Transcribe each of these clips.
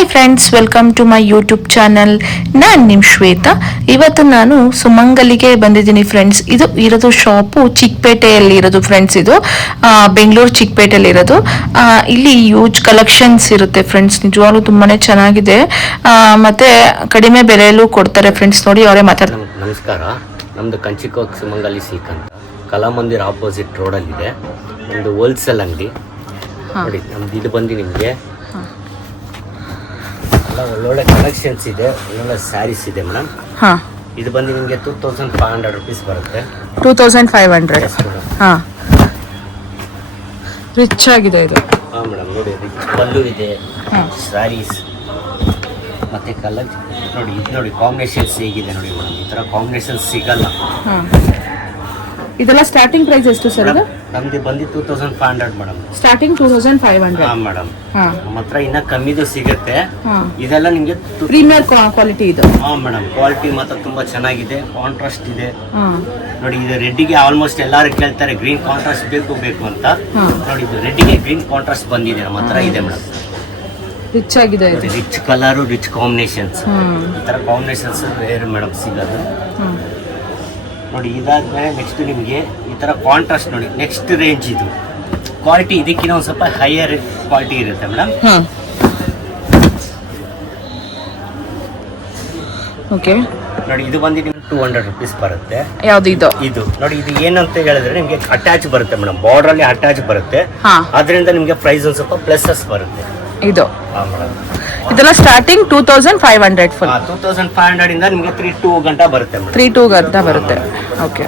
Hi friends welcome to my YouTube channel ನಾನು ನಿಮ್ ಶ್ವೇತಾ. ಇವತ್ತು ನಾನು ಸುಮಂಗಲಿಗೆ ಬಂದಿದ್ದೀನಿ ಫ್ರೆಂಡ್ಸ್ ಇದು ಇರೋದು ಶಾಪು ಚಿಕ್ಕಪೇಟೆಯಲ್ಲಿ ಇರೋದು ಫ್ರೆಂಡ್ಸ್ ಇದು. ಬೆಂಗಳೂರು ಚಿಕ್ಕಪೇಟೆಯಲ್ಲಿ ಇರೋದು. ಇಲ್ಲಿ ಯೂಜ್ ಕಲೆಕ್ಷನ್ಸ್ ಇರುತ್ತೆ ಫ್ರೆಂಡ್ಸ್ ನಿಜವಾಗ್ಲೂ ತುಂಬಾನೇ ಚೆನ್ನಾಗಿದೆ. ಮತ್ತೆ ಕಡಿಮೆ ಬೆಲೆಯಲ್ಲೂ ಕೊಡ್ತಾರೆ ಫ್ರೆಂಡ್ಸ್ ನೋಡಿ ಅವರೇ ಮಾತಾಡ್ತಾರೆ ನಮ್- ನಮಸ್ಕಾರ. ನಮ್ದು ಕಂಚಿಕೋಕ್ ಸುಮಂಗಲಿ ಸೀಕ್ ಅಂತ. ಕಲಾಮಂದಿರ್ ಆಪೋಸಿಟ್ ರೋಡಲ್ಲಿದೆ ಒಂದು ಹೋಲ್ಸೇಲ್ ಅಂಗಡಿ. ನೋಡಿ ನಮ್ದು ಇದು ಬಂದು ನಿಮಗೆ ಎಲ್ಲ ಒಳ್ಳೊಳ್ಳೆ ಕಲೆಕ್ಷನ್ಸ್ ಇದೆ ಒಳ್ಳೊಳ್ಳೆ ಸ್ಯಾರೀಸ್ ಇದೆ ಮೇಡಮ್. ಹಾ. ಇದು ಬಂದು ನಿಮಗೆ two thousand five hundred rupees ಬರುತ್ತೆ. Two thousand five hundred madam ಹಾ. ರಿಚ್ ಆಗಿದೆ ಇದು. ಹಾಂ ಮೇಡಮ್ ನೋಡಿ ರಿಚ್ ಪಲ್ಲು ಇದೆ. ಸ್ಯಾರೀಸ್ ಮತ್ತು ಕಲರ್ ನೋಡಿ ಇದು ನೋಡಿ ಕಾಂಬಿನೇಷನ್ಸ್ ಹೇಗಿದೆ ನೋಡಿ ಮೇಡಮ್ ಈ ಥರ ಕಾಂಬಿನೇಷನ್ಸ್ ಸಿಗಲ್ಲ. ಇದೆಲ್ಲ ಸ್ಟಾರ್ಟಿಂಗ್ ಪ್ರೈಸ್ ಎಷ್ಟು ಸರ್ ಇದು? ನಮ್ದು ಬಂದು two thousand five hundred madam starting two thousand five hundred ಹಾಂ ಮೇಡಮ್ ನಮ್ಮ ಹತ್ರ ಇನ್ನ ಕಮ್ಮಿದು ಸಿಗುತ್ತೆ. ಇದೆಲ್ಲ ನಿಮಗೆ ಪ್ರೀಮಿಯರ್ ಕ್ವಾಲಿಟಿ ಇದು. ಹಾ ಮೇಡಮ್ ಕ್ವಾಲಿಟಿ ಮಾತ್ರ ತುಂಬಾ ಚೆನ್ನಾಗಿದೆ. ಕಾಂಟ್ರಾಸ್ಟ್ ಇದೆ. ಹಾ. ನೋಡಿ ಇದು ರೆಡ್ಡಿಗೆ ಆಲ್ಮೋಸ್ಟ್ ಎಲ್ಲರೂ ಕೇಳ್ತಾರೆ ಗ್ರೀನ್ ಕಾಂಟ್ರಾಸ್ಟ್ ಬೇಕು ಬೇಕು ಅಂತ. ನೋಡಿ ಇದು ರೆಡ್ಡಿಗೆ ಗ್ರೀನ್ ಕಾಂಟ್ರಾಸ್ಟ್ ಬಂದಿದೆ ನಮ್ಮ ಹತ್ರ ಇದೆ ಮೇಡಮ್ ರಿಚ್ ಆಗಿದೆ ಇದು. ರಿಚ್ ಕಲರ್ ರಿಚ್ ಕಾಂಬಿನೇಷನ್ಸ್ ಈ ತರ ಕಾಂಬಿನೇಷನ್ಸ್ ರೇರ್ ಮೇಡಮ್ ಸಿಗೋದು. ನೋಡಿ ಇದಾದಮೇಲೆ ನೆಕ್ಸ್ಟ್ ನಿಮಗೆ ಈ ಥರ ಕಾಂಟ್ರಾಸ್ಟ್ ನೋಡಿ ನೆಕ್ಸ್ಟ್ ರೇಂಜ್ ಇದು. ಕ್ವಾಲಿಟಿ ಇದಕ್ಕಿಂತ ಒಂದು ಸ್ವಲ್ಪ ಹೈಯರ್ ಕ್ವಾಲಿಟಿ ಇರುತ್ತೆ ಮೇಡಮ್ ಓಕೆ ನೋಡಿ ಇದು ಬಂದು ನಿಮ್ಗೆ ಟೂ ಹಂಡ್ರೆಡ್ ರುಪೀಸ್ ಬರುತ್ತೆ. ಯಾವ್ದು ಇದು? ಇದು. ನೋಡಿ ಇದು ಏನಂತ ಹೇಳಿದ್ರೆ ನಿಮಗೆ ಅಟ್ಯಾಚ್ ಬರುತ್ತೆ ಮೇಡಮ್ ಬಾರ್ಡರ್ ಅಲ್ಲಿ ಅಟ್ಯಾಚ್ ಬರುತ್ತೆ. ಅದರಿಂದ ನಿಮಗೆ ಪ್ರೈಸ್ ಒಂದು ಸ್ವಲ್ಪ ಪ್ಲಸಸ್ ಬರುತ್ತೆ. ಇದು. ಇದೆಲ್ಲ starting two thousand five hundred full two thousand five hundred ಇಂದ ನಿಮಗೆ ತ್ರೀ ಟೂ ಗಂಟೆ ಬರುತ್ತೆ ತ್ರೀ ಟೂ ಅಂತ ಬರುತ್ತೆ. ಓಕೆ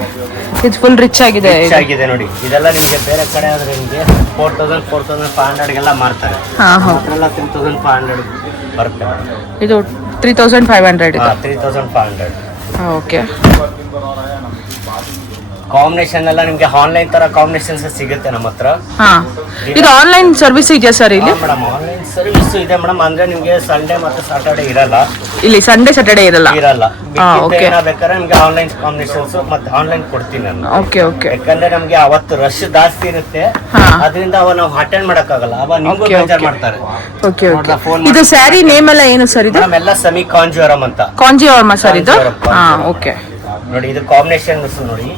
ಇದು ಫುಲ್ ರಿಚ್ ಆಗಿದೆ ರಿಚ್ ಆಗಿದೆ ನೋಡಿ. ಇದೆಲ್ಲ ನಿಮಗೆ ಬೇರೆ ಕಡೆ ಆದ್ರೆ ನಿಮಗೆ four thousand four thousand five ಹಂಡ್ರೆಡ್ಗೆಲ್ಲ ಮಾರ್ತಾರೆ. ಹಾ ಹಾ. ಅದ್ರೆಲ್ಲ ತ್ರೀ ತೌಸಂಡ್ ಫೈವ್ ಹಂಡ್ರೆಡ್ ಬರುತ್ತೆ ಇದು three thousand five hundred three thousand five hundred okay combination ಎಲ್ಲ ನಿಮ್ಗೆ ಆನ್ಲೈನ್ ತರ ಕಾಂಬಿನೇಷನ್ ಸಿಗುತ್ತೆ ನಮ್ಮ ಹತ್ರ. ಹಾ. ಇದು ಆನ್ಲೈನ್ ಸರ್ವಿಸ್ ಇದೆಯಾ ಸರ್ ಇಲ್ಲಿ? ಮೇಡಮ್ ಆನ್ಲೈನ್ ಸರ್ವಿಸ್ ಇದೆ ಮೇಡಮ್ ಅಂದ್ರೆ ನಿಮ್ಗೆ ಸಂಡೇ ಮತ್ತೆ ಸಾಟರ್ಡೆ ಇರಲ್ಲ. ಇಲ್ಲಿ ಸಂಡೇ ಸ್ಯಾಟರ್ಡೇ ಇರಲ್ಲ? ಇರಲ್ಲ. ಹಾ, okay. ಮಿಕ್ಕಿದ್ದು ಬೇಕಾದ್ರೆ ನಿಮ್ಗೆ ಆನ್ಲೈನ್ ಕಾಂಬಿನೇಷನ್ಸ್ ಮತ್ತೆ ಆನ್ಲೈನ್ ಕೊಡ್ತೀನಿ ನಾನು. ಓಕೆ ಓಕೆ ಯಾಕಂದ್ರೆ ನಮ್ಗೆ ಅವತ್ತು ರಶ್ ಜಾಸ್ತಿ ಇರುತ್ತೆ. ಹಾ. ಅದರಿಂದ ಅವ ನಾವು ಅಟೆಂಡ್ ಮಾಡಕ್ಕಾಗಲ್ಲ. ಅವ ನಿಮ್ಗೂ Okay, ಬೇಜಾರ್ okay. ಮಾಡ್ತಾರೆ. ಓಕೆ ಓಕೆ phone ಇದು ಸ್ಯಾರಿ ನೇಮ್ ಎಲ್ಲ ಏನು ಸರ್ ಇದು? ಮೇಡಮ್ ಎಲ್ಲ ಸೆಮಿ ಕಾಂಜೂರಮ್ ಅಂತ. ಕಾಂಜಿ ಸರ್ ಇದು? ಹಾ ಓಕೆ ನೋಡಿ ಇದು ಕಾಂಬಿನೇಷನ್ ನೋಡಿ?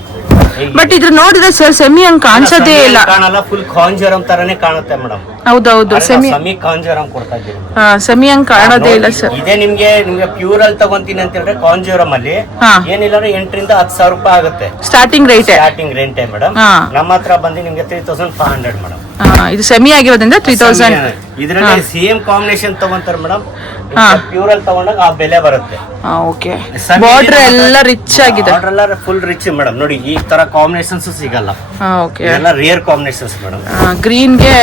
ಬಟ್ ಇದ್ರ ನೋಡಿದ್ರೆ ಸರ್ ಸೆಮಿ ಹಂಗ್ ಕಾಣಿಸೋದೇ ಇಲ್ಲ. ಕಾಣಲ್ಲ ಫುಲ್ ಖಾಂಜರಂ ತರನೇ ಕಾಣುತ್ತೆ ಮೇಡಮ್ ಹೌದೌದು. ಸೆಮಿ ಸೆಮಿ ಕಾಂಜೂರಮ್ ಕೊಡ್ತಾ ಇದ್ದೀವಿ ಸೆಮಿ ಹಂಗ್ ಕಾಣೋದೇ ಇಲ್ಲ ಸರ್. ಇದೇ ನಿಮ್ಗೆ ನಿಮ್ಗೆ ಪ್ಯೂರ್ ಅಲ್ಲಿ ತಗೊಂತೀನಿ ಅಂತ ಹೇಳಿದ್ರೆ ಕಾಂಜೂರಮ್ ಅಲ್ಲಿ ಹಾ. ಏನಿಲ್ಲ ಅಂದ್ರೆ ಎಂಟರಿಂದ ಹತ್ತು ಸಾವಿರ ರೂಪಾಯಿ ಆಗುತ್ತೆ. Starting rate starting rate madam ಹಾ. ನಮ್ಮ ಹತ್ರ ಬಂದು ನಿಮ್ಗೆ three thousand five hundred madam ಇದು ಸೆಮಿ ಆಗಿರೋದ್ರಿಂದ ತ್ರೀ ತೌಸಂಡ್ ಇದರಲ್ಲಿ ಸೇಮ್ ಕಾಂಬಿನೇಷನ್ ತಗೊಂತಾರೆ ಮೇಡಮ್ ಹಾ. ಪ್ಯೂರ್ ಅಲ್ಲಿ ತಗೊಂಡಾಗ ಆ ಬೆಲೆ ಬರುತ್ತೆ. ಓಕೆ. ಬಾರ್ಡರ್ ಎಲ್ಲ ರಿಚ್ ಆಗಿದೆ. ಆರ್ಡರ್ ಎಲ್ಲ ಫುಲ್ ರಿಚ್ ಮೇಡಮ್ ನೋಡಿ ಈ ತರ ಕಾಂಬಿನೇಷನ್ಸ್ ಸಿಗಲ್ಲ. ಓಕೆ. ಇದೆಲ್ಲ ರೇರ್ ಕಾಂಬಿನೇಷನ್ಸ್ ಮೇಡಮ್ ಗ್ರೀನ್ಗೆ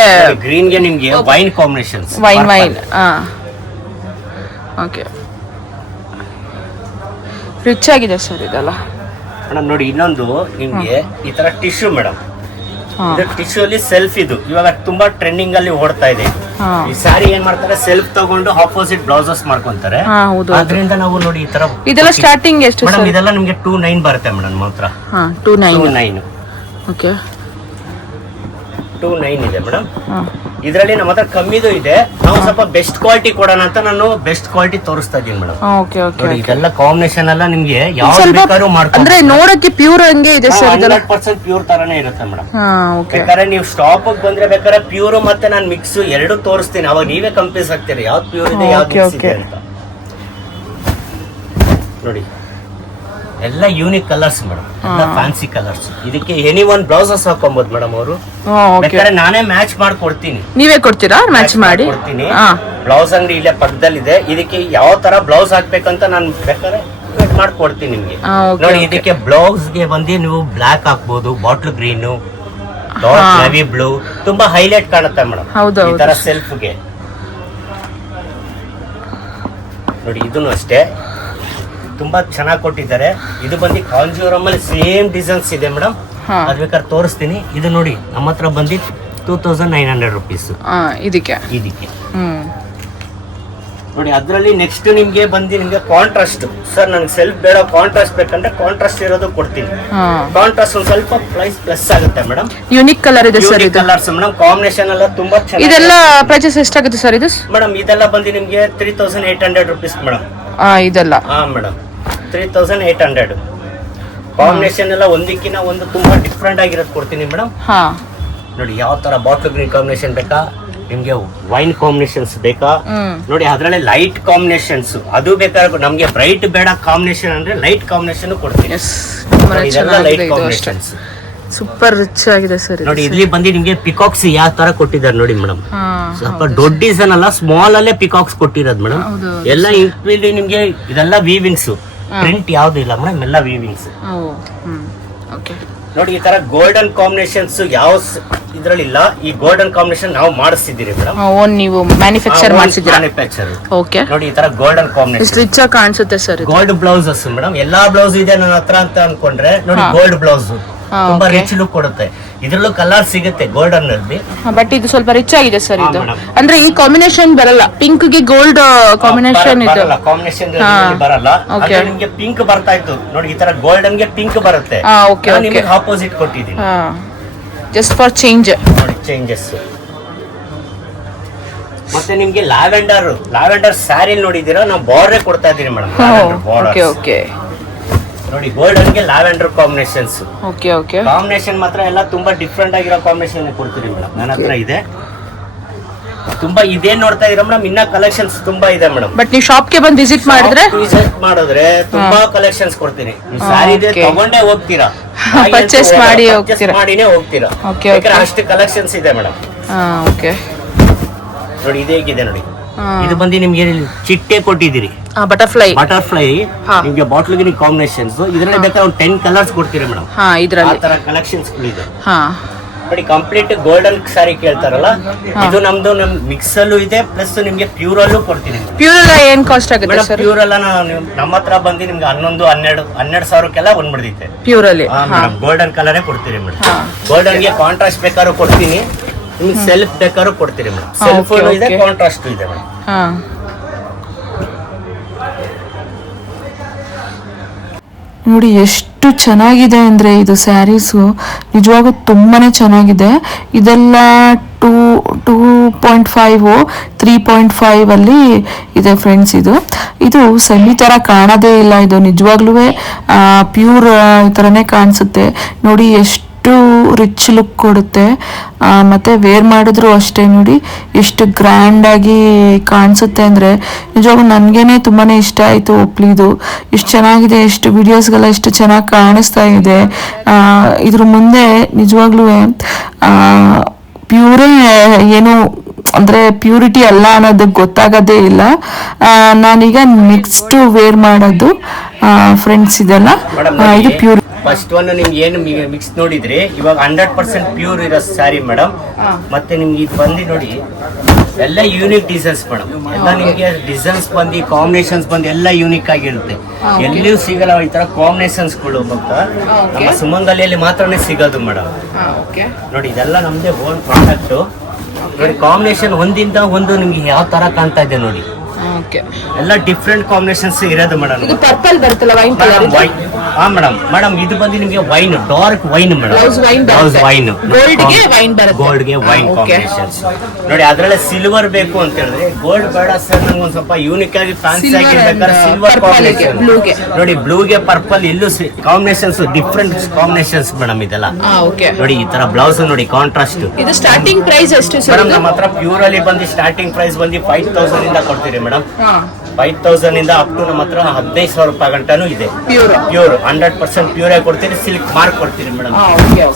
ಗ್ರೀನ್ ಗೆ ನಿಮಗೆ wine combinations wine wine okay rich ಆಗಿದೆ ಸರ್ ಇದೆಲ್ಲ. ಮೇಡಮ್ ನೋಡಿ ಇನ್ನೊಂದು ನಿಮಗೆ ಈ ತರ ಟಿಶ್ಯೂ ಮೇಡಮ್. ಇದು ಟಿಶ್ಯೂ ಅಲ್ಲಿ ಸೆಲ್ಫ್ ಇದು. ಇವಾಗ ತುಂಬಾ ಟ್ರೆಂಡಿಂಗ್ ಅಲ್ಲಿ ಓಡ್ತಾ ಇದೆ. ಈ ಸ್ಯಾರಿ ಏನ್ ಮಾಡ್ತಾರೆ? ಸೆಲ್ಫ್ ತಗೊಂಡು ಆಪೋಸಿಟ್ ಬ್ಲೌಸಸ್ ಮಾಡ್ಕೊಂತಾರೆ. ಅದರಿಂದ ನಾವು ನೋಡಿ ಈ ತರ ಇದೆಲ್ಲ ಸ್ಟಾರ್ಟಿಂಗ್ ಎಷ್ಟು ಮೇಡಮ್ ಸರ್ ಇದೆಲ್ಲ ನಿಮಗೆ ಟೂ ನೈನ್ ಬರುತ್ತೆ ಮೇಡಮ್ ಮಾತ್ರ. Two nine nine okay two nine ಇದೆ ಮೇಡಮ್ ಇದರಲ್ಲಿ ನಮ್ಮ ಹತ್ರ ಕಮ್ಮಿದು ಇದೆ. ನಾವು ಸ್ವಲ್ಪ ಬೆಸ್ಟ್ ಕ್ವಾಲಿಟಿ ಕೊಡೋಣ ಅಂತ ನಾನು ಬೆಸ್ಟ್ ಕ್ವಾಲಿಟಿ ತೋರಿಸ್ತಾ ಇದೀನಿ ಮೇಡಮ್ ಓಕೆ ಓಕೆ ನೋಡಿ ಇದೆಲ್ಲ ಕಾಂಬಿನೇಷನ್ ಎಲ್ಲ ನಿಮ್ಗೆ ಯಾವ ಬೇಕಾದ್ರು ಬೇಕಾದ್ರೂ ಅಂದ್ರೆ ನೋಡಕ್ಕೆ ಪ್ಯೂರ್ ಹಂಗೆ ಇದೆ ಸರ್ ಇದೆಲ್ಲ. ಹಂಡ್ರೆಡ್ ಪರ್ಸೆಂಟ್ ಪ್ಯೂರ್ ತರಾನೇ ಇರುತ್ತೆ ಮೇಡಮ್ ಬೇಕಾದ್ರೆ ನೀವು ಸ್ಟಾಪ್ ಬಂದ್ರೆ ಬೇಕಾದ್ರೆ ಪ್ಯೂರ್ ಮತ್ತೆ ನಾನು ಮಿಕ್ಸ್ ಎರಡು ತೋರಿಸ್ತೀನಿ. ಅವಾಗ ನೀವೇ ಕಂಪೇಸ್ ಆಗ್ತೀರಿ. ಯಾವ್ದು ಪ್ಯೂರ್ ಇದೆ ಯಾವ್ದು ಮಿಕ್ಸ್ ಇದೆ ಅಂತ. ನೋಡಿ. ಎಲ್ಲ ಯೂನಿಕ್ ಕಲರ್ಸ್ ಮೇಡಮ್. ಎಲ್ಲ ಫ್ಯಾನ್ಸಿ ಕಲರ್ಸ್ ಇದಕ್ಕೆ ಎನಿ ಒನ್ ಬ್ಲೌಸಸ್ ಹಾಕೊಬಹುದು ಮೇಡಮ್ ಅವರು. ಬೇಕಾದ್ರೆ ನಾನೇ ಮ್ಯಾಚ್ ಮಾಡ್ಕೊಡ್ತೀನಿ. ನೀವೇ ಕೊಡ್ತೀರಾ? ಮ್ಯಾಚ್ ಮಾಡಿ? ಕೊಡ್ತೀನಿ ಬ್ಲೌಸ್ ಅಂಗಡಿ ಇಲ್ಲೇ ಪಕ್ಕದಲ್ಲಿದೆ. ಇದಕ್ಕೆ ಯಾವ ತರ ಬ್ಲೌಸ್ ಹಾಕ್ಬೇಕಂತ ನಾನು ಬೇಕಾದ್ರೆ ಕಟ್ ಮಾಡ್ಕೊಡ್ತೀನಿ ನಿಮ್ಗೆ. ನೋಡಿ ಇದಕ್ಕೆ ಬ್ಲೌಸ್ಗೆ ಬಂದು ನೀವು ಬ್ಲಾಕ್ ಹಾಕ್ಬೋದು ಬಾಟ್ಲ್ ಗ್ರೀನ್. ನೆವಿ ಬ್ಲೂ ತುಂಬಾ ಹೈಲೈಟ್ ಕಾಣುತ್ತೆ ಮೇಡಮ್. ಈ ತರ ಸೆಲ್ಫ್ಗೆ. ನೋಡಿ ಇದನ್ನು ಅಷ್ಟೇ. ತುಂಬಾ ಚೆನ್ನಾಗಿ ಕೊಟ್ಟಿದ್ದಾರೆ. ಇದು ಬಂದು ಕಾಂಜೂರಮ್ ಅಲ್ಲಿ ಸೇಮ್ ಡಿಸೈನ್ಸ್ ಇದೆ ಮೇಡಮ್. ಅದ್ ಬೇಕಾದ್ರೆ ತೋರಿಸ್ತೀನಿ. ಇದು ನೋಡಿ ನಮ್ಮ ಹತ್ರ ಬಂದು two thousand nine hundred rupees. ಇದಕ್ಕೆ? ಇದಕ್ಕೆ. ನೋಡಿ ಅದರಲ್ಲಿ ನೆಕ್ಸ್ಟ್ ನಿಮ್ಗೆ ಬಂದು ನಿಮ್ಗೆ ಕಾಂಟ್ರಾಸ್ಟ್ ಸರ್ ನನ್ಗೆ ಸೆಲ್ಫ್ ಬೇಡ ಕಾಂಟ್ರಾಸ್ಟ್ ಬೇಕಂದ್ರೆ ಕಾಂಟ್ರಾಸ್ಟ್ ಇರೋದು ಕೊಡ್ತೀನಿ. ಕಾಂಟ್ರಾಸ್ಟ್ ಒಂದ್ ಸ್ವಲ್ಪ ಪ್ರೈಸ್ ಪ್ಲಸ್ ಆಗುತ್ತೆ ಮೇಡಮ್. ಯುನಿಕ್ ಕಲರ್ ಇದೆ ಸರ್ ಇದು. Colours madam. ಕಾಂಬಿನೇಷನ್ ಎಲ್ಲ ತುಂಬಾ ಚೆನ್ನಾಗಿ ಇದೆಲ್ಲ ಪ್ರೈಸಸ್ ಎಷ್ಟಾಗುತ್ತೆ ಸರ್ ಇದು? ಮೇಡಮ್ ಇದೆಲ್ಲ ಬಂದು ನಿಮ್ಗೆ three thousand eight hundred rupees madam. ಇದೆಲ್ಲ. ಹಾ madam. Three thousand eight hundred combination ಎಲ್ಲ ಒಂದಕ್ಕಿಂತ ಒಂದು ತುಂಬಾ ಡಿಫ್ರೆಂಟ್ ಆಗಿರೋದು ಕೊಡ್ತೀನಿ ಮೇಡಮ್ ಹಾ. ನೋಡಿ ಯಾವ ತರ ಬಾಟ್ಲ್ ಗ್ರೀನ್ ಕಾಂಬಿನೇಷನ್ ಬೇಕಾ? ನಿಮ್ಗೆ ವೈನ್ ಕಾಂಬಿನೇಷನ್ಸ್ ಬೇಕಾ? ನೋಡಿ ಅದರಲ್ಲಿ ಲೈಟ್ ಕಾಂಬಿನೇಷನ್ಸ್ ಅದು ಬೇಕಾದ್ರೆ ನಮ್ಗೆ ಬ್ರೈಟ್ ಬೇಡ ಕಾಂಬಿನೇಷನ್ ಅಂದ್ರೆ ಲೈಟ್ ಕಾಂಬಿನೇಷನ್ ಕೊಡ್ತೀನಿ. ಇದೆಲ್ಲ ಲೈಟ್ ಕಾಂಬಿನೇಷನ್ಸ್ ಸೂಪರ್ ರಿಚ್ ಆಗಿದೆ ಸರ್ ನೋಡಿ ಇಲ್ಲಿ ಬಂದು ನಿಮ್ಗೆ ಪಿಕಾಕ್ಸ್ ಯಾವ ತರ ಕೊಟ್ಟಿದ್ದಾರೆ ನೋಡಿ ಮೇಡಮ್ ಸ್ವಲ್ಪ ದೊಡ್ಡ ಡಿಸೈನ್ ಅಲ್ಲ ಸ್ಮಾಲ್ ಅಲ್ಲೇ ಪಿಕಾಕ್ಸ್ ಕೊಟ್ಟಿರೋದು ಮೇಡಮ್. ಎಲ್ಲ ಇಲ್ಲಿ ನಿಮ್ಗೆ ಇದೆಲ್ಲ ವೀವಿಂಗ್ಸ್ ಪ್ರಿಂಟ್ ಯಾವ್ದು ಇಲ್ಲ ಮೇಡಮ್ ಎಲ್ಲ ವೀವಿಂಗ್ಸ್ ಓ ಓಕೆ ನೋಡಿ ಈ ತರ ಗೋಲ್ಡನ್ ಕಾಂಬಿನೇಷನ್ಸ್ ಯಾವ ಇದ್ರಲ್ಲಿ ಇಲ್ಲ. ಈ ಗೋಲ್ಡನ್ ಕಾಂಬಿನೇಷನ್ ನಾವು ಮಾಡಿಸ್ತಿದ್ದೀರಿ ಮೇಡಮ್. ಓನ್ ನೀವು ಮ್ಯಾನುಫ್ಯಾಕ್ಚರ್ ಮಾಡಿಸಿದ್ದೀರಾ? ಮ್ಯಾನುಫ್ಯಾಕ್ಚರ್ ಓಕೆ ನೋಡಿ ಈ ತರ ಗೋಲ್ಡನ್ ಕಾಂಬಿನೇಷನ್ ರಿಚ್ ಆಗಿ ಕಾಣಿಸುತ್ತೆ ಸರ್ ಗೋಲ್ಡ್ ಬ್ಲೌಸಸ್ ಮೇಡಮ್. ಎಲ್ಲಾ ಬ್ಲೌಸ್ ಇದೆ ನನ್ನ ಹತ್ರ ಅಂತ ಅನ್ಕೊಂಡ್ರೆ ನೋಡಿ ಗೋಲ್ಡ್ ಬ್ಲೌಸ್ ತುಂಬಾ. ರಿಚ್ ಲುಕ್ ಕೊಡುತ್ತೆ. ಇದ್ರಲ್ಲೂ ಕಲರ್ ಸಿಗುತ್ತೆ ಗೋಲ್ಡನ್ ಅಲ್ಲಿ. ಬಟ್ ಇದು ಸ್ವಲ್ಪ ರಿಚ್ ಆಗಿದೆ ಸರ್ ಇದು. ಅಂದ್ರೆ ಈ ಕಾಂಬಿನೇಷನ್ ಬರಲ್ಲ. ಪಿಂಕ್ಗೆ ಗೋಲ್ಡ್ ಕಾಂಬಿನೇಷನ್ ಇದು. ಕಾಂಬಿನೇಷನ್ ಬರಲ್ಲ. ನಿಮ್ಗೆ ಪಿಂಕ್ ಬರ್ತಾ ಇತ್ತು. ನೋಡಿ ಈ ತರ ಗೋಲ್ಡನ್ಗೆ ಪಿಂಕ್ ಬರುತ್ತೆ. ನಿಮ್ಗೆ ಆಪೋಸಿಟ್ ಕೊಟ್ಟಿದ್ದೀನಿ. ಜಸ್ಟ್ ಫಾರ್ ಚೇಂಜ್ ನೋಡಿ ಚೇಂಜಸ್ ಮತ್ತೆ ನಿಮ್ಗೆ ಲ್ಯಾವೆಂಡರ್ ಲ್ಯಾವೆಂಡರ್ ಸ್ಯಾರಿ ನೋಡಿದೀರಾ ನಾವು ಬಾರ್ಡರ್ ಕೊಡ್ತಾ ಇದೀನಿ ಮೇಡಮ್ ಓಕೆ ಓಕೆ ನೋಡಿ ಗೋಲ್ಡನ್ಗೆ lavender combinations okay okay. Combination ಮಾತ್ರ ಎಲ್ಲ ತುಂಬಾ ಡಿಫ್ರೆಂಟ್ ಆಗಿರೋ ಕಾಂಬಿನೇಷನ್ ಕೊಡ್ತೀರಿ ಮೇಡಮ್ ನನ್ನ ಹತ್ರ ಇದೆ. ತುಂಬಾ ಇದೇನ್ ನೋಡ್ತಾ ಇದ್ರ ಮೇಡಮ್ ಇನ್ನ ಕಲೆಕ್ಷನ್ಸ್ ತುಂಬಾ ಇದೆ ಮೇಡಮ್ ಬಟ್ ನೀವು ಶಾಪ್ಗೆ ಬಂದು ವಿಸಿಟ್ ಮಾಡಿದ್ರೆ? ವಿಸಿಟ್ ಮಾಡಿದ್ರೆ ತುಂಬಾ ಕಲೆಕ್ಷನ್ಸ್ ಕೊಡ್ತೀನಿ. ಸಾರಿ ಇದೆ ತಗೊಂಡೇ ಹೋಗ್ತೀರಾ? ಪರ್ಚೇಸ್ ಮಾಡಿ ಹೋಗ್ತೀರಾ. ಮಾಡಿನೇ ಹೋಗ್ತೀರಾ? ಓಕೆ. ಅಷ್ಟು ಕಲೆಕ್ಷನ್ಸ್ ಇದೆ ಮೇಡಮ್ ಹಾ ಓಕೆ ನೋಡಿ ಇದೆ ಹೇಗಿದೆ ನೋಡಿ. ಇದು ಬಂದು ನಿಮ್ಗೆ ಚಿಟ್ಟೆ ಕೊಟ್ಟಿದ್ದೀರಿ. Butterfly butterfly. ನಿಮ್ಗೆ ಬಾಟ್ಲ್ ಕಾಂಬಿನೇಷನ್ಸ್ ಇದರಲ್ಲಿ ಬೇಕಾದ್ರೆ ಒಂದು ಟೆನ್ ಕಲರ್ಸ್ ಕೊಡ್ತೀರಿ ಮೇಡಮ್ ಇದರಲ್ಲಿ. ಆ ತರ ಕಲೆಕ್ಷನ್ಸ್ ಇದೆ. ನೋಡಿ ಕಂಪ್ಲೀಟ್ ಗೋಲ್ಡನ್ ಸಾರಿ ಕೇಳ್ತಾರಲ್ಲ? ಇದು ನಮ್ದು ನಮ್ ಮಿಕ್ಸ್ ಅಲ್ಲೂ ಇದೆ ಪ್ಲಸ್ ನಿಮ್ಗೆ ಪ್ಯೂರ್ ಅಲ್ಲೂ ಕೊಡ್ತೀನಿ ಪ್ಯೂರ್ ಏನ್ ಕಾಸ್ಟ್ ಆಗುತ್ತೆ ಸರ್ ಪ್ಯೂರ್ ಅಲ್ಲ ನಮ್ಮ ಹತ್ರ ಬಂದು ನಿಮ್ಗೆ ಹನ್ನೊಂದು ಹನ್ನೆರಡು ಹನ್ನೆರಡು ಸಾವಿರಕ್ಕೆಲ್ಲ ಬಂದ್ಬಿಡ್ದೈತೆ ಪ್ಯೂರ್ ಅಲ್ಲಿ ಗೋಲ್ಡನ್ ಕಲರೇ ಕೊಡ್ತೀರಿ ಮೇಡಮ್. ಗೋಲ್ಡನ್ಗೆ ಕಾಂಟ್ರಾಸ್ಟ್ ಬೇಕಾದ್ರೂ ಕೊಡ್ತೀನಿ. ನಿಮ್ಗೆ ಸೆಲ್ಫ್ ಬೇಕಾದ್ರೂ ಕೊಡ್ತೀರಿ ಮೇಡಮ್ ಸೆಲ್ಫ್ ಇದೆ ಕಾಂಟ್ರಾಸ್ಟ್ ಇದೆ ಮೇಡಮ್ ಹಾ. ನೋಡಿ, ಎಷ್ಟು ಚೆನ್ನಾಗಿದೆ ಅಂದರೆ ಇದು ಸ್ಯಾರೀಸು. ನಿಜವಾಗೂ ತುಂಬಾ ಚೆನ್ನಾಗಿದೆ. ಇದೆಲ್ಲ two two point five, three point ಫೈವಲ್ಲಿ ಇದೆ ಫ್ರೆಂಡ್ಸ್ ಇದು. ಇದು ಸೆಮಿ ಥರ ಕಾಣೋದೇ ಇಲ್ಲ. ಇದು ನಿಜವಾಗ್ಲೂ ಪ್ಯೂರ್ ಥರನೇ ಕಾಣಿಸುತ್ತೆ. ನೋಡಿ, ಎಷ್ಟು ರಿಚ್ ಲುಕ್ ಕೊಡುತ್ತೆ. ಮತ್ತೆ ವೇರ್ ಮಾಡಿದ್ರು ಅಷ್ಟೇ ನೋಡಿ, ಎಷ್ಟು ಗ್ರ್ಯಾಂಡಾಗಿ ಕಾಣಿಸುತ್ತೆ ಅಂದರೆ, ನಿಜವಾಗ್ಲೂ ನನಗೇನೆ ತುಂಬಾ ಇಷ್ಟ ಆಯಿತು ಒಪ್ಲಿದು. ಎಷ್ಟು ಚೆನ್ನಾಗಿದೆ ಎಷ್ಟು ವಿಡಿಯೋಸ್ಗೆಲ್ಲ ಎಷ್ಟು ಚೆನ್ನಾಗಿ ಕಾಣಿಸ್ತಾ ಇದೆ. ಇದ್ರ ಮುಂದೆ ನಿಜವಾಗ್ಲೂ ಪ್ಯೂರೇ ಏನು ಅಂದರೆ ಪ್ಯೂರಿಟಿ ಅಲ್ಲ ಅನ್ನೋದು ಗೊತ್ತಾಗೋದೇ ಇಲ್ಲ. ನಾನೀಗ ನೆಕ್ಸ್ಟ್ ವೇರ್ ಮಾಡೋದು ಫ್ರೆಂಡ್ಸ್ ಇದೆಲ್ಲ. ಇದು ಪ್ಯೂರ್ ಫಸ್ಟ್ ಒನ್ ನಿಮ್ಗೆ ಏನು ಮಿಕ್ಸ್ ನೋಡಿದ್ರಿ? ಇವಾಗ ಹಂಡ್ರೆಡ್ ಪರ್ಸೆಂಟ್ ಪ್ಯೂರ್ ಇರೋ ಸ್ಯಾರಿ ಮೇಡಮ್ ಮತ್ತೆ ನಿಮ್ಗೆ ಇದು ಬಂದು ನೋಡಿ ಎಲ್ಲ ಯೂನಿಕ್ ಡಿಸೈನ್ಸ್ ಮೇಡಮ್ ಎಲ್ಲ ನಿಮಗೆ ಡಿಸೈನ್ಸ್ ಬಂದು ಕಾಂಬಿನೇಷನ್ಸ್ ಬಂದು ಎಲ್ಲ ಯೂನಿಕ್ ಆಗಿರುತ್ತೆ. ಎಲ್ಲಿಯೂ ಸಿಗಲ್ಲ ಈ ತರ ಕಾಂಬಿನೇಷನ್ಸ್ಗಳು ಮತ್ತೆ ನಮ್ಮ ಸುಮಂಗಲಿಯಲ್ಲಿ ಮಾತ್ರ ಸಿಗೋದು ಮೇಡಮ್ ಓಕೆ ನೋಡಿ ಇದೆಲ್ಲ ನಮ್ದೇ ಓನ್ ಪ್ರಾಡಕ್ಟ್ ನೋಡಿ ಕಾಂಬಿನೇಷನ್ ಒಂದಿಂದ ಒಂದು ನಿಮ್ಗೆ ಯಾವ ತರ ಕಾಣ್ತಾ ಇದೆ ನೋಡಿ. ಎಲ್ಲ ಡಿಫ್ರೆಂಟ್ ಕಾಂಬಿನೇಷನ್ಸ್ ಇರೋದು ಮೇಡಮ್ ಇದು ಪರ್ಪಲ್ ಬರುತ್ತಲ್ಲ ವೈನ್ ಕಲರ್ ವೈನ್ ಹಾ ಮೇಡಮ್ ಮೇಡಮ್ ಇದು ಬಂದು ನಿಮಗೆ wine dark wine madam Blouse wine blouse wine ಗೋಲ್ಡ್ಗೆ wine ಬರುತ್ತೆ. ಗೋಲ್ಡ್ಗೆ ವೈನ್ ಕಾಂಬಿನೇಷನ್ಸ್ ನೋಡಿ ಅದರಲ್ಲಿ ಸಿಲ್ವರ್ ಬೇಕು ಅಂತ ಹೇಳಿದ್ರೆ ಗೋಲ್ಡ್ ಬೇಡ ಸರ್ ನಂಗೆ ಒಂದು ಸ್ವಲ್ಪ ಯೂನಿಕ್ ಆಗಿ ಫ್ಯಾನ್ಸಿ Silver ಆಗಿರ್ಬೇಕಾದ್ರೆ ಸಿಲ್ವರ್ ಕಾಂಬಿನೇಷನ್. ನೋಡಿ ಬ್ಲೂ ಗೆ ಪರ್ಪಲ್ ಇಲ್ಲೂ ಕಾಂಬಿನೇಷನ್ಸ್ ಡಿಫ್ರೆಂಟ್ ಕಾಂಬಿನೇಷನ್ಸ್ ಮೇಡಮ್ ಇದೆಲ್ಲ. ನೋಡಿ ಈ ತರ ಬ್ಲೌಸ್ ನೋಡಿ ಕಾಂಟ್ರಾಸ್ಟ್ ಇದು ಸ್ಟಾರ್ಟಿಂಗ್ ಪ್ರೈಸ್ ಎಷ್ಟು ಸರ್ ನಮ್ಮ ಹತ್ರ ಪ್ಯೂರ್ ಅಲ್ಲಿ ಬಂದು ಸ್ಟಾರ್ಟಿಂಗ್ ಪ್ರೈಸ್ ಬಂದು ಫೈವ್ ತೌಸಂಡ್ ಇಂದ ಕೊಡ್ತೀರಿ ಮೇಡಮ್ ಹಾ. ಫೈವ್ ತೌಸಂಡ್ ಇಂದ ಅಪ್ ಟು ನಮ್ಮ ಹತ್ರ ಹದಿನೈದು ಸಾವಿರ ರೂಪಾಯಿ ಗಂಟನೂ ಇದೆ. ಪ್ಯೂರ್ ಪ್ಯೂರ್ ಹಂಡ್ರೆಡ್ ಪರ್ಸೆಂಟ್ ಪ್ಯೂರೇ ಕೊಡ್ತೀರಿ ಸಿಲ್ಕ್ ಮಾರ್ಕ್ ಕೊಡ್ತೀರಿ ಮೇಡಮ್.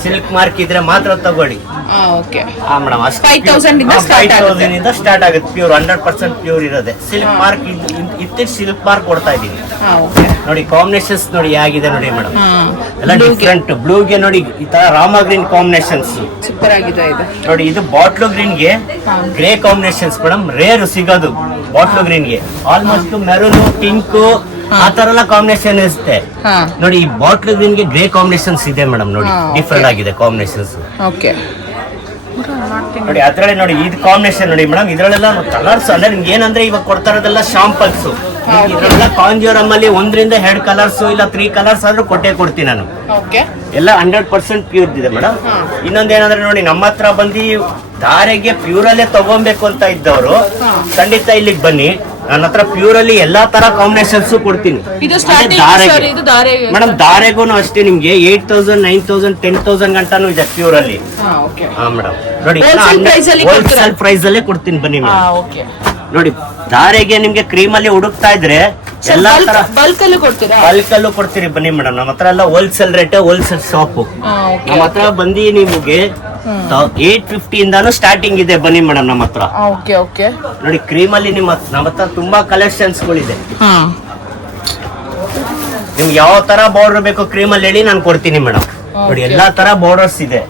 ಸಿಲ್ಕ್ ಮಾರ್ಕ್ ಇದ್ರೆ ಮಾತ್ರ ತಗೊಳ್ಳಿ. ಹಾ ಓಕೆ ಹಾ ಮೇಡಮ್ ಅಷ್ಟು 5,000 ಇಂದ start ಫೈವ್ ಆಗುತ್ತೆ. ತೌಸಂಡ್ ಇಂದ ಸ್ಟಾರ್ಟ್ ಆಗುತ್ತೆ. ಪ್ಯೂರ್ ಹಂಡ್ರೆಡ್ ಪರ್ಸೆಂಟ್ ಪ್ಯೂರ್ ಇರೋದೆ. ಸಿಲ್ಕ್ ಮಾರ್ಕ್ ಇತ್ತಿಗೆ ಸಿಲ್ಕ್ ಮಾರ್ಕ್ ಕೊಡ್ತಾ ಇದ್ದೀನಿ. ನೋಡಿ ಕಾಂಬಿನೇಷನ್ಸ್ ನೋಡಿ ಹೇಗಿದೆ ನೋಡಿ ಮೇಡಮ್. ಎಲ್ಲ ಡಿಫ್ರೆಂಟ್ ಬ್ಲೂಗೆ ನೋಡಿ ಈ ತರ ರಾಮ ಗ್ರೀನ್ ಕಾಂಬಿನೇಷನ್ಸ್ ಸೂಪರ್ ಆಗಿದೆ ಇದು. ನೋಡಿ ಇದು ಬಾಟ್ಲು ಗ್ರೀನ್ಗೆ ಗ್ರೇ ಕಾಂಬಿನೇಷನ್ಸ್ ಮೇಡಮ್. ರೇರ್ ಸಿಗೋದು. ಬಾಟ್ಲು ಗ್ರೀನ್ಗೆ. ಆಲ್ಮೋಸ್ಟ್ ಮೆರೂನ್ ಪಿಂಕ್ ಆ ತರ ಎಲ್ಲ ಕಾಂಬಿನೇಷನ್ ಇರುತ್ತೆ. ನೋಡಿ ಈ ಬಾಟ್ಲು ಗ್ರೀನ್ಗೆ ಗ್ರೇ ಕಾಂಬಿನೇಷನ್ಸ್ ಇದೆ ಮೇಡಮ್ ನೋಡಿ. ಡಿಫ್ರೆಂಟ್ ಆಗಿದೆ ಕಾಂಬಿನೇಷನ್ಸ್ ಓಕೆ ನೋಡಿ ಅದ್ರಲ್ಲಿ ನೋಡಿ ಇದು ಕಾಂಬಿನೇಷನ್ ನೋಡಿ ಮೇಡಮ್ ಇದ್ರಲ್ಲೆಲ್ಲ ಕಲರ್ಸ್ ಅಂದ್ರೆ ನಿಮ್ಗೆ ಏನಂದ್ರೆ ಇವಾಗ ಕೊಡ್ತಾ ಇರೋದೆಲ್ಲ ಶಾಂಪಲ್ಸ್ ಇದ್ರಲ್ಲ ಕಾಂಜೂರಮ್ ಅಲ್ಲಿ ಒಂದರಿಂದ ಎರಡು ಕಲರ್ಸ್ ಇಲ್ಲ ತ್ರೀ ಕಲರ್ಸ್ ಆದ್ರೂ ಕೊಟ್ಟೆ ಕೊಡ್ತೀನಿ ನಾನು. ಓಕೆ ಎಲ್ಲ ಹಂಡ್ರೆಡ್ ಪರ್ಸೆಂಟ್ ಪ್ಯೂರ್ ಇದೆ ಮೇಡಮ್ ಇನ್ನೊಂದೇನಂದ್ರೆ ನೋಡಿ ನಮ್ಮ ಹತ್ರ ಬಂದು ಧಾರೆಗೆ ಪ್ಯೂರಲ್ಲೇ ತಗೊಬೇಕು ಅಂತ ಇದ್ದವರು ಖಂಡಿತ ಇಲ್ಲಿಗೆ ಬನ್ನಿ. ನನ್ನ ಹತ್ರ ಪ್ಯೂರಲ್ಲಿ ಎಲ್ಲಾ ತರ ಕಾಂಬಿನೇಷನ್ಸ್ ಕೊಡ್ತೀನಿ. ಮೇಡಮ್ ಧಾರೆಗೂ ಅಷ್ಟೇ ನಿಮ್ಗೆ eight thousand nine thousand ten thousand ಗಂಟಾನು ಇದೆ ಪ್ಯೂರ್ ಅಲ್ಲಿ ಹಾ ಮೇಡಮ್ ನೋಡಿ? ಹೋಲ್ಸೇಲ್ ಪ್ರೈಸ್ ಅಲ್ಲೇ ಕೊಡ್ತೀನಿ ಬನ್ನಿ ನೋಡಿ ಧಾರೆಗೆ ನಿಮ್ಗೆ ಕ್ರೀಮ್ ಅಲ್ಲಿ ಹುಡುಕ್ತಾ ಇದ್ರೆ ಎಲ್ಲಾ ತರ ಬಲ್ಕ್ ಅಲ್ಲೂ ಕೊಡ್ತೀರಾ? ಬಲ್ಕ್ ಅಲ್ಲೂ ಕೊಡ್ತೀರಿ ಬನ್ನಿ ಮೇಡಮ್ ನಮ್ಮ ಹತ್ರ ಎಲ್ಲ ಹೋಲ್ಸೇಲ್ ರೇಟ್ ಹೋಲ್ಸೇಲ್ ಶಾಪ್ ನಮ್ಮ ಹತ್ರ ಬಂದಿ ನಿಮಗೆ ಏಟ್ ಫಿಫ್ಟಿ ಇಂದಾನು ಸ್ಟಾರ್ಟಿಂಗ್ ಇದೆ ಬನ್ನಿ ಮೇಡಮ್ ನಮ್ಮ ಹತ್ರ. ಓಕೆ ಓಕೆ ನೋಡಿ ಕ್ರೀಮ್ ಅಲ್ಲಿ ನಿಮ್ಮ ನಮ್ಮ ಹತ್ರ ತುಂಬಾ ಕಲೆಕ್ಷನ್ಸ್ ಗಳಿದೆ ನಿಮ್ಗೆ ಯಾವ ತರ ಬಾರ್ಡರ್ ಬೇಕು ಕ್ರೀಮ್ ಅಲ್ಲಿ ಹೇಳಿ ನಾನು ಕೊಡ್ತೀನಿ ಮೇಡಮ್ ನೋಡಿ ಎಲ್ಲಾ ತರ ಬಾರ್ಡರ್ಸ್ ಇದೆ.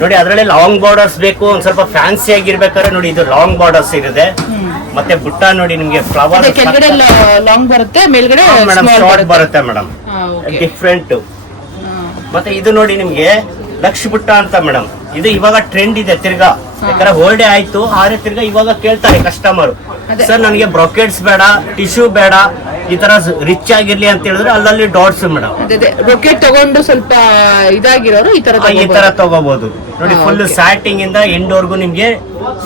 ನೋಡಿ ಅದರಲ್ಲಿ ಲಾಂಗ್ ಬಾರ್ಡರ್ಸ್ ಬೇಕು ಒಂದ್ ಸ್ವಲ್ಪ ಫ್ಯಾನ್ಸಿ ಆಗಿರ್ಬೇಕಾದ್ರೆ ನೋಡಿ ಇದು ಲಾಂಗ್ ಬಾರ್ಡರ್ಸ್ ಇರುತ್ತೆ. ಮತ್ತೆ ಬುಟ್ಟ ನೋಡಿ ನಿಮ್ಗೆ ಫ್ಲವರ್ ಲಾಂಗ್ ಬರುತ್ತೆ ಮೇಲ್ಗಡೆ ಮೇಡಮ್ ಶಾರ್ಟ್ ಬರುತ್ತೆ. ಮೇಡಮ್ ಡಿಫ್ರೆಂಟ್ ಮತ್ತೆ ಇದು ನೋಡಿ ನಿಮ್ಗೆ ಲಕ್ಷ ಬಿಟ್ಟ ಅಂತ ಮೇಡಮ್ ಇದು ಇವಾಗ ಟ್ರೆಂಡ್ ಇದೆ ತಿರ್ಗಾ. ಯಾಕಂದ್ರೆ ಹೋಲ್ಡೆ ಆಯ್ತು ಆದ್ರೆ ತಿರ್ಗಾ ಇವಾಗ ಕೇಳ್ತಾರೆ ಕಸ್ಟಮರ್ ಸರ್ ನನಗೆ ಬ್ರೊಕೆಟ್ಸ್ ಬೇಡ ಟಿಶ್ಯೂ ಬೇಡ ಈ ತರ ರಿಚ್ ಆಗಿರ್ಲಿ ಅಂತ ಹೇಳಿದ್ರೆ ಅಲ್ಲಲ್ಲಿ ಡಾಟ್ಸ್ ಮೇಡಮ್ ರೊಕೆಟ್ ತಗೊಂಡು ಸ್ವಲ್ಪ ಇದಾಗಿರೋರು ಈ ತರ ಈ ತರ ತಗೋಬಹುದು ನೋಡಿ ಫುಲ್ ಸ್ಯಾಟಿಂಗ್ ಸ್ಟಾರ್ಟಿಂಗ್ ಇಂದ ಎಂಡ್ ವರ್ಗು ನಿಮ್ಗೆ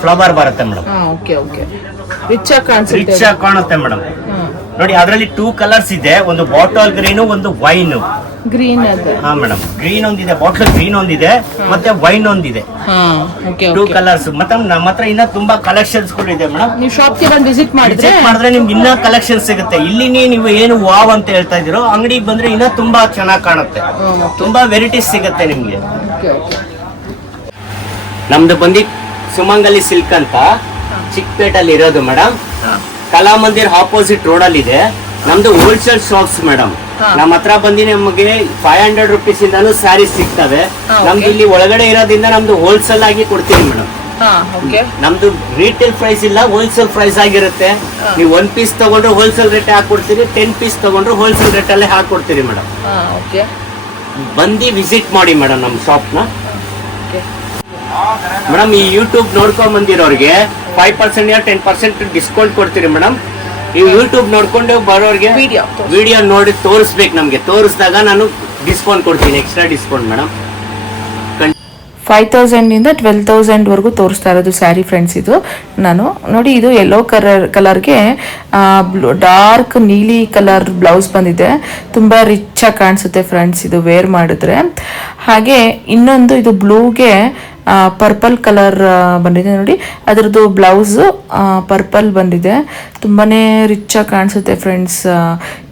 ಫ್ಲವರ್ ಬರುತ್ತೆ ಮೇಡಮ್ ಓಕೆ ಓಕೆ ರಿಚ್ ಆಗಿ ಕಾಣಿಸುತ್ತೆ ರಿಚ್ ಆಗಿ ಕಾಣುತ್ತೆ ಮೇಡಮ್ ನೋಡಿ ಅದರಲ್ಲಿ ಟೂ ಕಲರ್ಸ್ ಇದೆ. ಒಂದು ಬಾಟಲ್ ಗ್ರೀನ್ ಒಂದು ವೈನ್ ಗ್ರೀನ್ ಹಾ ಮೇಡಮ್ ಗ್ರೀನ್ ಒಂದಿದೆ ಬಾಟಲ್ ಗ್ರೀನ್ ಒಂದಿದೆ ಮತ್ತೆ ವೈನ್ ಒಂದಿದೆ. ಟೂ ಕಲರ್ಸ್ ಮತ್ತೆ ನಮ್ಮ ಹತ್ರ ಇನ್ನ ತುಂಬಾ ಕಲೆಕ್ಷನ್ಸ್ ಇದೆ ಮೇಡಮ್ ನೀವು ಶಾಪ್ಗೆ ಬಂದು ವಿಸಿಟ್ ಮಾಡಿದ್ರೆ ಮಾಡಿದ್ರೆ ನಿಮ್ಗೆ ಇನ್ನ ಕಲೆಕ್ಷನ್ ಸಿಗುತ್ತೆ. ಇಲ್ಲಿ ನೀವು ಏನು ವಾವ್ ಅಂತ ಹೇಳ್ತಾ ಇದ್ದೀರೋ ಅಂಗಡಿಗೆ ಬಂದ್ರೆ ಇನ್ನ ತುಂಬಾ ಚೆನ್ನಾಗಿ ಕಾಣುತ್ತೆ. ತುಂಬಾ ವೆರೈಟೀಸ್ ಸಿಗುತ್ತೆ ನಿಮ್ಗೆ. ನಮ್ದು ಬಂದಿ ಸುಮಂಗಲಿ ಸಿಲ್ಕ್ ಅಂತ ಚಿಕ್ಕಪೇಟಲ್ಲಿ ಇರೋದು ಮೇಡಮ್ ಕಲಾಮಂದಿರ್ ಆಪೋಸಿಟ್ ರೋಡ್ ಅಲ್ಲಿ ಇದೆ. ನಮ್ದು ಹೋಲ್ಸೇಲ್ ಶಾಪ್ಸ್ ಮೇಡಮ್ ನಮ್ಮ ಹತ್ರ ಬಂದಿ ನಮಗೆ ಫೈವ್ ಹಂಡ್ರೆಡ್ ರುಪೀಸ್ ಇಂದಾನು ಸ್ಯಾರೀಸ್ ಸಿಗ್ತವೆ. ನಮ್ದು ಇಲ್ಲಿ ಒಳಗಡೆ ಇರೋದ್ರಿಂದ ನಮ್ದು ಹೋಲ್ಸೇಲ್ ಆಗಿ ಕೊಡ್ತೀನಿ ಮೇಡಮ್. ನಮ್ದು ರಿಟೇಲ್ ಪ್ರೈಸ್ ಇಲ್ಲ ಹೋಲ್ಸೇಲ್ ಪ್ರೈಸ್ ಆಗಿರುತ್ತೆ. ನೀವು ಒನ್ ಪೀಸ್ ತಗೊಂಡ್ರೆ ಹೋಲ್ಸೇಲ್ ರೇಟ್ ಹಾಕೊಡ್ತೀರಿ ಟೆನ್ ಪೀಸ್ ತಗೊಂಡ್ರೆ ಹೋಲ್ಸೇಲ್ ರೇಟ್ ಅಲ್ಲೇ ಹಾಕೊಡ್ತೀರಿ ಮೇಡಮ್. ಬಂದು ವಿಸಿಟ್ ಮಾಡಿ ಮೇಡಮ್ ನಮ್ಮ ಶಾಪ್ನ ನ. ಮೇಡಮ್ ಈ ಯೂಟ್ಯೂಬ್ ನೋಡ್ಕೊಂಡ್ ಬಂದಿರೋರಿಗೆ five percent ten percent discount ಕೊಡ್ತೀರಿ ಮೇಡಮ್. ನೀವು ಯೂಟ್ಯೂಬ್ ನೋಡ್ಕೊಂಡು ಬರೋರಿಗೆ ವಿಡಿಯೋ ನೋಡಿ ತೋರಿಸ್ಬೇಕು ನಮಗೆ. ತೋರಿಸಿದಾಗ ನಾನು ಡಿಸ್ಕೌಂಟ್ ಕೊಡ್ತೀನಿ ಎಕ್ಸ್ಟ್ರಾ ಡಿಸ್ಕೌಂಟ್ ಮೇಡಮ್ ಫೈವ್ ತೌಸಂಡಿಂದ ಟ್ವೆಲ್ ತೌಸಂಡ್ವರೆಗೂ ತೋರಿಸ್ತಾ ಇರೋದು ಸ್ಯಾರಿ ಫ್ರೆಂಡ್ಸ್ ಇದು. ನಾನು ನೋಡಿ ಇದು ಯೆಲ್ಲೋ ಕಲರ್ ಕಲರ್ಗೆ ಡಾರ್ಕ್ ನೀಲಿ ಕಲರ್ ಬ್ಲೌಸ್ ಬಂದಿದೆ. ತುಂಬ ರಿಚ್ಚಾಗಿ ಕಾಣಿಸುತ್ತೆ ಫ್ರೆಂಡ್ಸ್ ಇದು ವೇರ್ ಮಾಡಿದ್ರೆ. ಹಾಗೆ ಇನ್ನೊಂದು ಇದು ಬ್ಲೂಗೆ ಪರ್ಪಲ್ ಕಲರ್ ಬಂದಿದೆ ನೋಡಿ. ಅದರದ್ದು ಬ್ಲೌಸ್ ಪರ್ಪಲ್ ಬಂದಿದೆ. ತುಂಬಾ ರಿಚಾಗಿ ಕಾಣಿಸುತ್ತೆ ಫ್ರೆಂಡ್ಸ್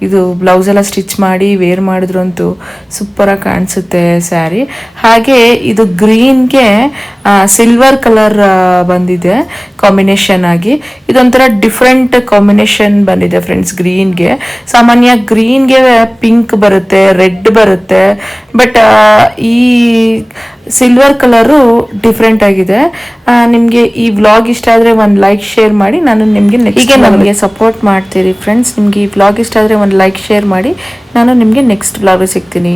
ಇದು ಬ್ಲೌಸ್ ಎಲ್ಲ ಸ್ಟಿಚ್ ಮಾಡಿ ವೇರ್ ಮಾಡಿದ್ರಂತೂ ಸೂಪರಾಗಿ ಕಾಣಿಸುತ್ತೆ ಸ್ಯಾರಿ. ಹಾಗೆ ಇದು ಗ್ರೀನ್ಗೆ ಸಿಲ್ವರ್ ಕಲರ್ ಬಂದಿದೆ ಕಾಂಬಿನೇಷನ್ ಆಗಿ. ಇದೊಂಥರ ಡಿಫ್ರೆಂಟ್ ಕಾಂಬಿನೇಷನ್ ಬಂದಿದೆ ಫ್ರೆಂಡ್ಸ್ ಗ್ರೀನ್ಗೆ. ಸಾಮಾನ್ಯ ಗ್ರೀನ್ಗೆ ಪಿಂಕ್ ಬರುತ್ತೆ ರೆಡ್ ಬರುತ್ತೆ ಬಟ್ ಈ ಸಿಲ್ವರ್ ಕಲರು ಡಿಫ್ರೆಂಟ್ ಆಗಿದೆ. ನಿಮಗೆ ಈ ವ್ಲಾಗ್ ಇಷ್ಟ ಆದರೆ ಒಂದು ಲೈಕ್ ಶೇರ್ ಮಾಡಿ. ನಾನು ನಿಮಗೆ ಹೀಗೆ ನಮಗೆ ಸಪೋರ್ಟ್ ಮಾಡ್ತೀರಿ ಫ್ರೆಂಡ್ಸ್ ನಿಮಗೆ ಈ ವ್ಲಾಗ್ ಇಷ್ಟ ಆದರೆ ಒಂದು ಲೈಕ್ ಶೇರ್ ಮಾಡಿ. ನಾನು ನಿಮಗೆ ನೆಕ್ಸ್ಟ್ ವ್ಲಾಗ್ ಸಿಗ್ತೀನಿ.